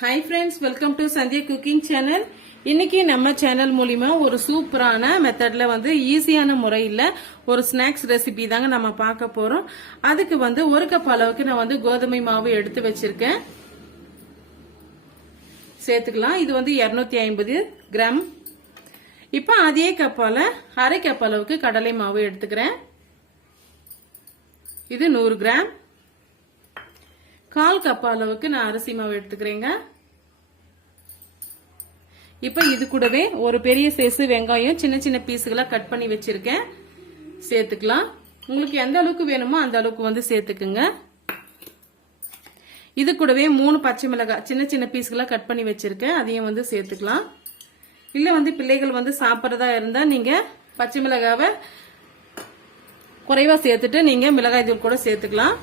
Hi friends welcome to Sandhya cooking channel இன்னைக்கு நம்ம channel மூலிமா ஒரு சூப்பரான மெத்தடில் வந்து ஈஸியான முறையில் ஒரு ஸ்நாக்ஸ் ரெசிபி தாங்க நம்ம பார்க்க போகிறோம் அதுக்கு வந்து ஒரு கப் அளவுக்கு நான் வந்து கோதுமை மாவு எடுத்து வச்சிருக்கேன். சேர்த்துக்கலாம். இது வந்து 250 ஐம்பது கிராம். இப்போ அதே கப்பால் அரை கப் அளவுக்கு கடலை மாவு எடுத்துக்கிறேன். இது நூறு கிராம். கால் கப் அளவுக்கு நான் அரிசி மாவு எடுத்துக்கிறேங்க. இப்போ இது கூடவே ஒரு பெரிய சைஸ் வெங்காயம் சின்ன சின்ன பீஸுகளா கட் பண்ணி வச்சிருக்கேன். சேர்த்துக்கலாம். உங்களுக்கு எந்த அளவுக்கு வேணுமோ அந்த அளவுக்கு வந்து சேர்த்துக்குங்க. இது கூடவே மூணு பச்சை மிளகாய் சின்ன சின்ன பீஸ்களா கட் பண்ணி வச்சிருக்கேன். அதையும் வந்து சேர்த்துக்கலாம். இல்ல வந்து பிள்ளைகள் வந்து சாப்பிட்றதா இருந்தா நீங்க பச்சை மிளகாவை குறைவா சேர்த்துட்டு நீங்க மிளகாய் தூள் கூட சேர்த்துக்கலாம்.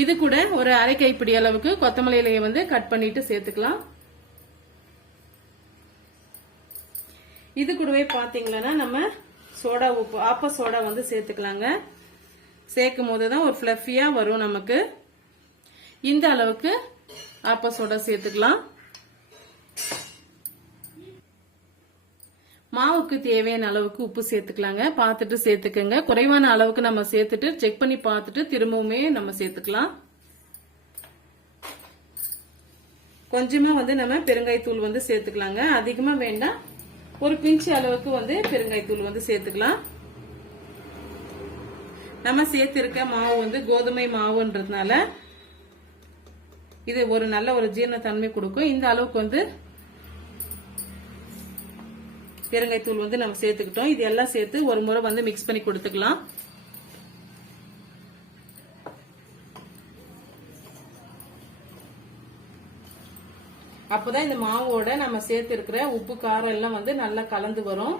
இது கூட ஒரு அரை கைப்பிடி அளவுக்கு கொத்தமல்லி இலையை வந்து கட் பண்ணிட்டு சேர்த்துக்கலாம். இது கூடவே பாத்தீங்கன்னா நம்ம சோடா உப்பு ஆப்ப சோடா வந்து சேர்த்துக்கலாங்க. சேர்க்கும் போது தான் ஒரு ஃபிளஃபியா வரும் நமக்கு. இந்த அளவுக்கு ஆப்ப சோடா சேர்த்துக்கலாம். மாவுக்கு தேவையான அளவுக்கு உப்பு சேர்த்துக்கலாங்க. பார்த்துட்டு சேர்த்துக்கங்க. குறைவான அளவுக்கு நம்ம சேர்த்துட்டு செக் பண்ணி பார்த்துட்டு திரும்பவுமே நம்ம சேர்த்துக்கலாம். கொஞ்சமா வந்து நம்ம பெருங்காயத்தூள் வந்து சேர்த்துக்கலாங்க. அதிகமா வேண்டாம். ஒரு பிஞ்சு அளவுக்கு வந்து பெருங்காயத்தூள் வந்து சேர்த்துக்கலாம். நம்ம சேர்த்திருக்க மாவு வந்து கோதுமை மாவுன்றதுனால இது ஒரு நல்ல ஒரு ஜீரணத்தன்மை கொடுக்கும். இந்த அளவுக்கு வந்து பெருங்காயத்தூள் வந்து நம்ம சேர்த்துக்கிட்டோம். இது எல்லாம் சேர்த்து ஒரு முறை வந்து மிக்ஸ் பண்ணி கொடுத்துக்கலாம். அப்போதான் இந்த மாவோட நம்ம சேர்த்திருக்கிற உப்பு காரம் எல்லாம் வந்து நல்லா கலந்து வரும்.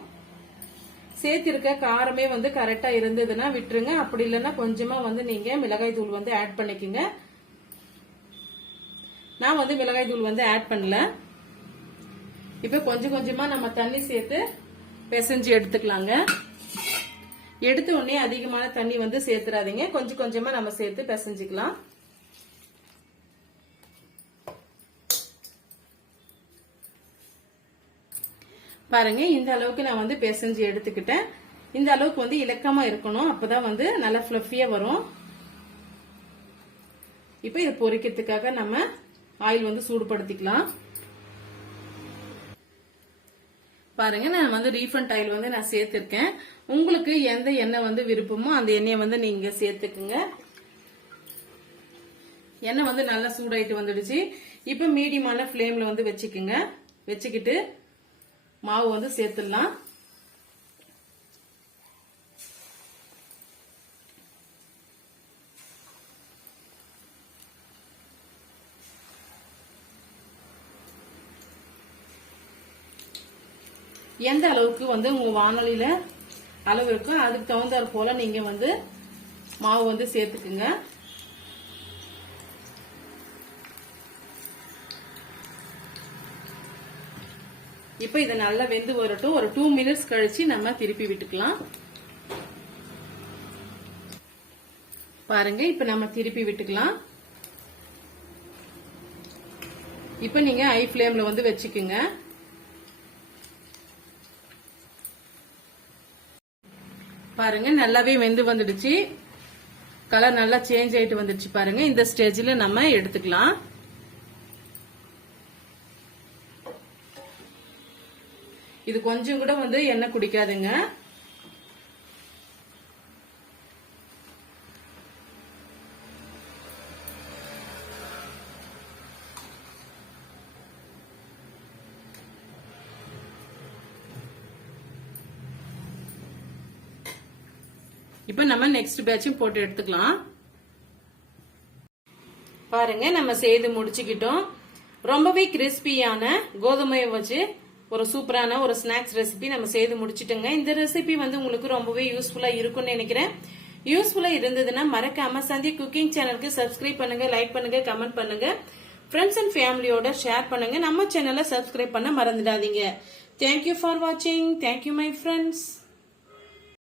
சேர்த்திருக்க காரமே வந்து கரெக்டா இருந்ததுன்னா விட்டுருங்க. அப்படி இல்லைன்னா கொஞ்சமா வந்து நீங்க மிளகாய் தூள் வந்து ஆட் பண்ணிக்கோங்க. நான் வந்து மிளகாய் தூள் வந்து ஆட் பண்ணல. இப்ப கொஞ்சம் கொஞ்சமா நம்ம தண்ணி சேர்த்து பிசைஞ்சு எடுத்துக்கலாங்க. எடுத்த உடனே அதிகமான தண்ணி வந்து சேர்த்துறாதீங்க. கொஞ்சம் கொஞ்சமா நம்ம சேர்த்து பிசைஞ்சுக்கலாம். பாருங்க இந்த அளவுக்கு நான் வந்து பிசைஞ்சு எடுத்துக்கிட்டேன். இந்த அளவுக்கு வந்து இலக்கமா இருக்கணும். அப்பதான் வந்து நல்லா ஃபிளஃபியா வரும். இப்ப இதை பொரிக்கிறதுக்காக நம்ம ஆயில் வந்து சூடுபடுத்திக்கலாம். பாருங்க நான் வந்து ரீஃபண்ட் ஆயில் வந்து நான் சேர்த்திருக்கேன். உங்களுக்கு எந்த எண்ணெய் வந்து விருப்பமோ அந்த எண்ணெயை வந்து நீங்க சேர்த்துக்குங்க. எண்ணெய் வந்து நல்லா சூடாயிட்டு வந்துடுச்சு. இப்ப மீடியமான ஃப்ளேம்ல வந்து வச்சுக்குங்க. வச்சுக்கிட்டு மாவு வந்து சேர்த்துடலாம். எந்த அளவுக்கு வந்து உங்க வானொலியில அளவு இருக்கோ அதுக்கு தகுந்தாற் போல நீங்க வந்து மாவு வந்து சேர்த்துக்குங்க. இப்ப இதை நல்லா வெந்து வரட்டும். ஒரு டூ மினிட்ஸ் கழிச்சு நம்ம திருப்பி விட்டுக்கலாம். பாருங்க இப்ப நம்ம திருப்பி விட்டுக்கலாம். இப்ப நீங்க ஐ ஃபிளேம்ல வந்து வச்சுக்குங்க. பாருங்க நல்லாவே வெந்து வந்துடுச்சு. கலர் நல்லா சேஞ்ச் ஆயிட்டு வந்துடுச்சு பாருங்க. இந்த ஸ்டேஜ்ல நம்ம எடுத்துக்கலாம். இது கொஞ்சம் கூட வந்து எண்ணெய் குடிக்காதுங்க. இப்ப நம்ம நெக்ஸ்ட் பேட்சும் போட்டு எடுத்துக்கலாம். பாருங்க நம்ம செய்து முடிச்சுக்கிட்டோம். ரொம்பவே கிறிஸ்பியான கோதுமையை வச்சு ஒரு சூப்பரான ஒரு ஸ்நாக்ஸ் ரெசிபி நம்ம செய்து முடிச்சிட்டோங்க. இந்த ரெசிபி வந்து உங்களுக்கு ரொம்பவே யூஸ்ஃபுல்லா இருக்கும்னு நினைக்கிறேன். யூஸ்ஃபுல்லா இருந்ததுன்னா மறக்காம சந்தி குக்கிங் சேனலுக்கு சப்ஸ்கிரைப் பண்ணுங்க லைக் பண்ணுங்க கமெண்ட் பண்ணுங்க. ஃப்ரெண்ட்ஸ் அண்ட் ஃபேமிலியோட ஷேர் பண்ணுங்க. நம்ம சேனலை சப்ஸ்கிரைப் பண்ண மறந்துடாதீங்க. தேங்க்யூ ஃபார் வாட்சிங் தேங்க்யூ மை ஃப்ரெண்ட்ஸ்